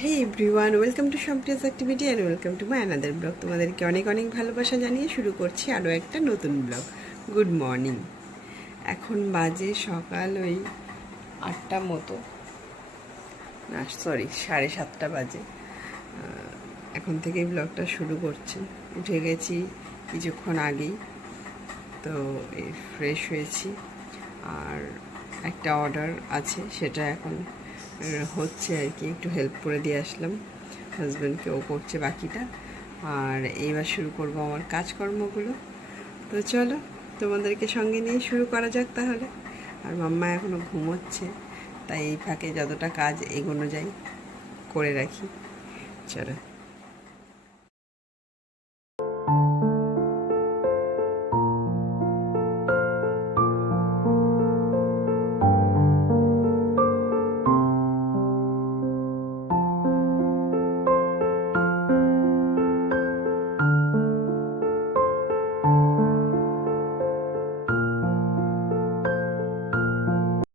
Hey everyone, welcome to Sampriya's activity and welcome to my another blog. তোমাদেরকে অনেক অনেক ভালোবাসা জানিয়ে শুরু করছি আরও একটা নতুন ব্লগ। Good morning. এখন বাজে সকাল ওই 8টা মতো, না সরি 7:30 বাজে। এখন থেকেই ব্লগটা শুরু করছি। উঠে গেছি কিছুক্ষণ আগেই, তো এই ফ্রেশ হয়েছি। আর একটা অর্ডার আছে, সেটা এখন হচ্ছে আর কি, একটু হেল্প করে দিয়ে আসলাম হাজব্যান্ডকে, ও করছে বাকিটা। আর এইবার শুরু করব আমার কাজকর্মগুলো। তো চলো তোমাদেরকে সঙ্গে নিয়ে শুরু করা যাক তাহলে। আর মাম্মা এখনও ঘুমোচ্ছে, তাই এই ফাঁকে যতটা কাজ এগোনো যায় করে রাখি। চলো।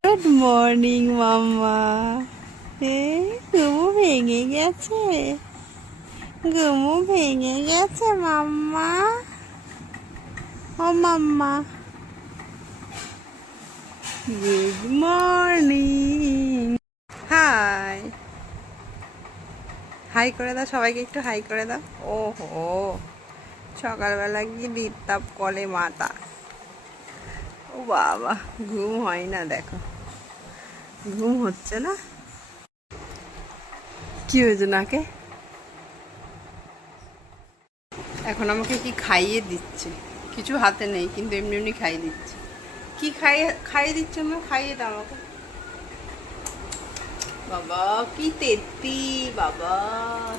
গুড মর্নিং মাম্মা। ঘুমু ভেঙে গেছে, ঘুমু ভেঙে গেছে মাম্মা। ও মাম্মা, গুড মর্নিং। হাই হাই করে দাও সবাইকে, একটু হাই করে দাও। ওহো, সকালবেলা কি বিত্তাপ কলে মাথা। ও বাবা, ঘুম হয় না, দেখো ঘুম হচ্ছে না। কি হয়েছে নাকে? এখন আমাকে কি খাইয়ে দিচ্ছে, কিছু হাতে নেই কিন্তু এমনি এমনি খাইয়ে দিচ্ছে। কি খাইয়ে খাইয়ে দিচ্ছে? মা খাইয়ে দাও আমাকে। বাবা কি তেতি, বাবা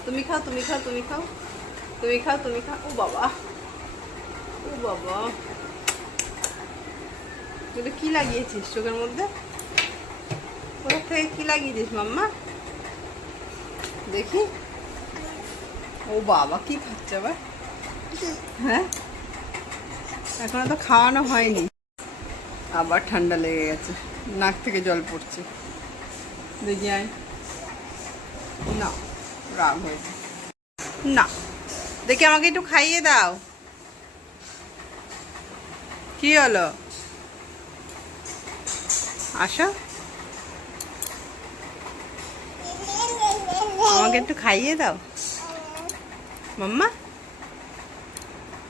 তুমি খাও, তুমি খাও, তুমি খাও, তুমি খাও, তুমি খাও। ও বাবা, ও বাবা, তুই কি লাগিয়েছিস চোখের মধ্যে? কোথা থেকে কি লাগিয়েছিস মাম্মা? দেখি। ও বাবা, কি খাচ্ছে আবার? হ্যাঁ, এখনো তো খাওয়ানো হয়নি, আবার ঠান্ডা লেগে গেছে, নাক থেকে জল পড়ছে। দেখি আয়। না, রাগ হয়েছে না। দেখি আমাকে একটু খাইয়ে দাও। কি হলো? আসো, আমাকে একটু খাইয়ে দাও মাম্মা।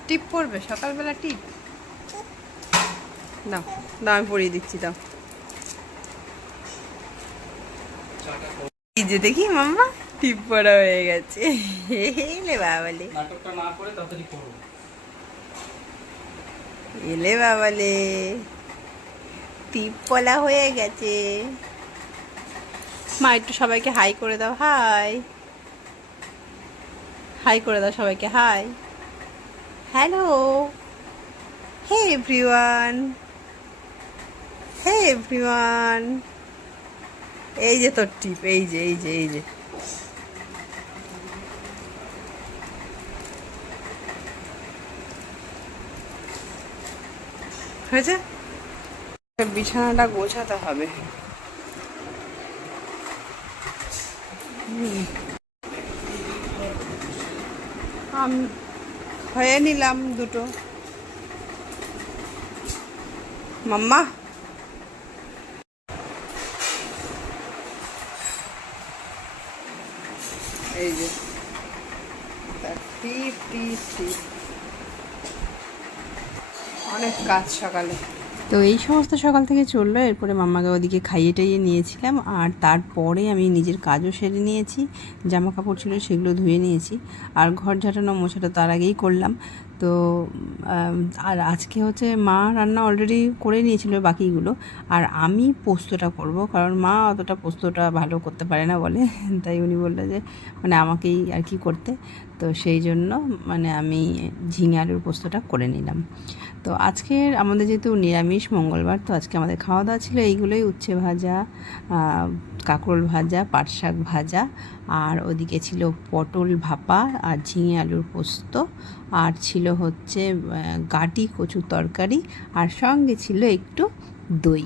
টিপ পড়বে সকালবেলা, টিপ দাও দাও, আমি পরিয়ে দিচ্ছি, দাও। এই যে দেখি মাম্মা, টিপ পড়া হয়ে গেছে। এলে বাবালে, এলে বাবালে, টিপ পড়া হয়ে গেছে। মা একটু সবাইকে হাই করে দাও। হাই, হাই করে দাও সবাইকে। Hi, hello, hey everyone, hey everyone. এই যে তোর টিপ, এই যে এই যে এই যে। হয়েছে? বিছানাটা গোছাতে হবে। আমি হয়ে নিলাম দুটো। মাম্মা, এই যে টিপ টিপ টিপ, অনেক কাজ সকালে। তো এই সমস্ত সকাল থেকে চললো। এরপরে মাম্মাকে ওদিকে খাইয়ে টাইয়ে নিয়েছিলাম, আর তারপরে আমি নিজের কাজও সেরে নিয়েছি। জামা কাপড় ছিল সেগুলো ধুয়ে নিয়েছি, আর ঘর ঝাঁটানো মোছাটা তার আগেই করলাম। তো আর আজকে হচ্ছে মা রান্না অলরেডি করে নিয়েছিল বাকিগুলো, আর আমি পোস্তটা করব, কারণ মা অতটা পোস্তটা ভালো করতে পারে না বলে। তাই উনি বললো যে মানে আমাকেই আর কি করতে। তো সেই জন্য মানে আমি ঝিঙে আলুর পোস্তটা করে নিলাম। তো আজকের আমাদের যেহেতু নিরামিষ মঙ্গলবার, তো আজকে আমাদের খাওয়া দাওয়া ছিল এইগুলোই: উচ্ছে ভাজা, কাঁকরোল ভাজা, পাট শাক ভাজা, আর ওদিকে ছিল পটল ভাপা আর ঝিঙে আলুর পোস্ত, আর ছিল হচ্ছে গাটি কচুর তরকারি, আর সঙ্গে ছিল একটু দই।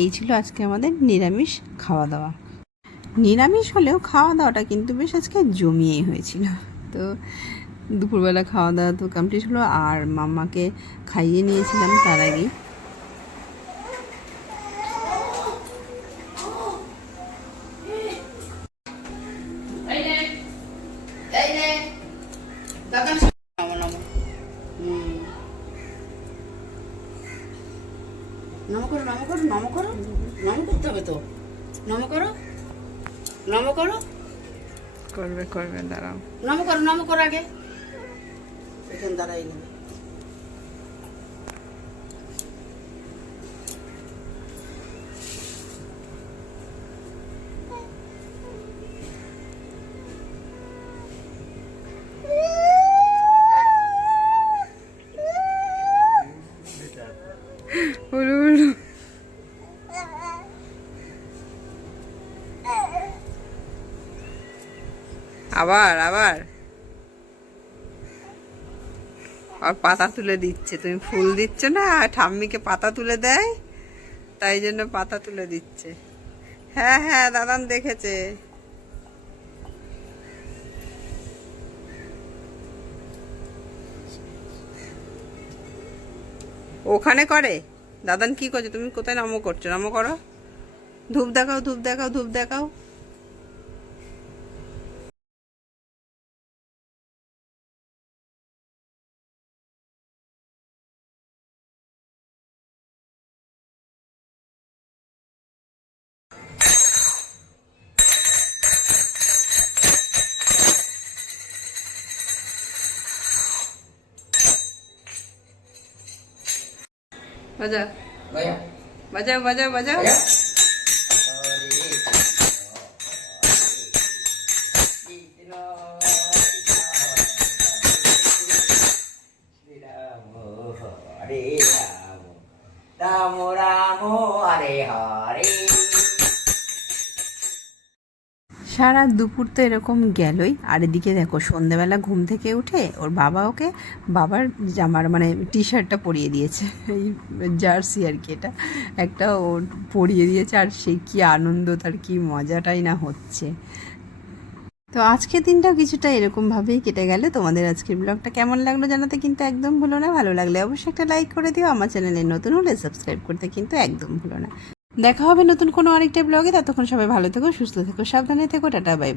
এই ছিল আজকে আমাদের নিরামিষ খাওয়া দাওয়া। নিরামিষ হলেও খাওয়া দাওয়াটা কিন্তু বেশ আজকে জমিয়েই হয়েছিল। তো দুপুরবেলা খাওয়া দাওয়া তো কমপ্লিট হলো, আর মাম্মাকে খাইয়ে নিয়েছিলাম তার আগেই। নম করো নম করো নম করো, নম করতে হবে তো, নম করো নম করো, করবে করবে, দাঁড়াও। নম করো আগে, এখানে দাঁড়াই নেবে। উলু উলু। আবার আবার আর পাতা তুলে দিচ্ছে। তুমি ফুল দিচ্ছ না, ঠাম্মিকে পাতা তুলে দেয়, তাই জন্য পাতা তুলে দিচ্ছে। হ্যাঁ হ্যাঁ, দাদান দেখেছে। ওখানে করে। দাদান কি করছে? তুমি কোথায় নমো করছো? নমো করো, ধূপ দেখাও, ধূপ দেখাও, ধূপ দেখাও। বাজাও বাজাও বাজাও বাজাও। হরে রাম রাম রাম হরে হরে। সারা দুপুর তো এরকম গেলই, আর এদিকে দেখো সন্ধেবেলা ঘুম থেকে উঠে ওর বাবা ওকে বাবার জামার মানে টি শার্টটা পরিয়ে দিয়েছে, এই জার্সি আর কি, এটা একটা ও পরিয়ে দিয়েছে, আর সে কি আনন্দ, তার কি মজাটাই না হচ্ছে। তো আজকের দিনটাও কিছুটা এরকমভাবেই কেটে গেল। তোমাদের আজকের ব্লগটা কেমন লাগলো জানাতে কিন্তু একদম ভুলো না। ভালো লাগলে অবশ্যই একটা লাইক করে দিও, আমার চ্যানেলে নতুন হলে সাবস্ক্রাইব করতে কিন্তু একদম ভুলো না। দেখা হবে নতুন কোনো আরেকটা ব্লগে। ততক্ষণ সবাই ভালো থেকো, সুস্থ থেকো, সাবধানে থেকো, টাটা বাই।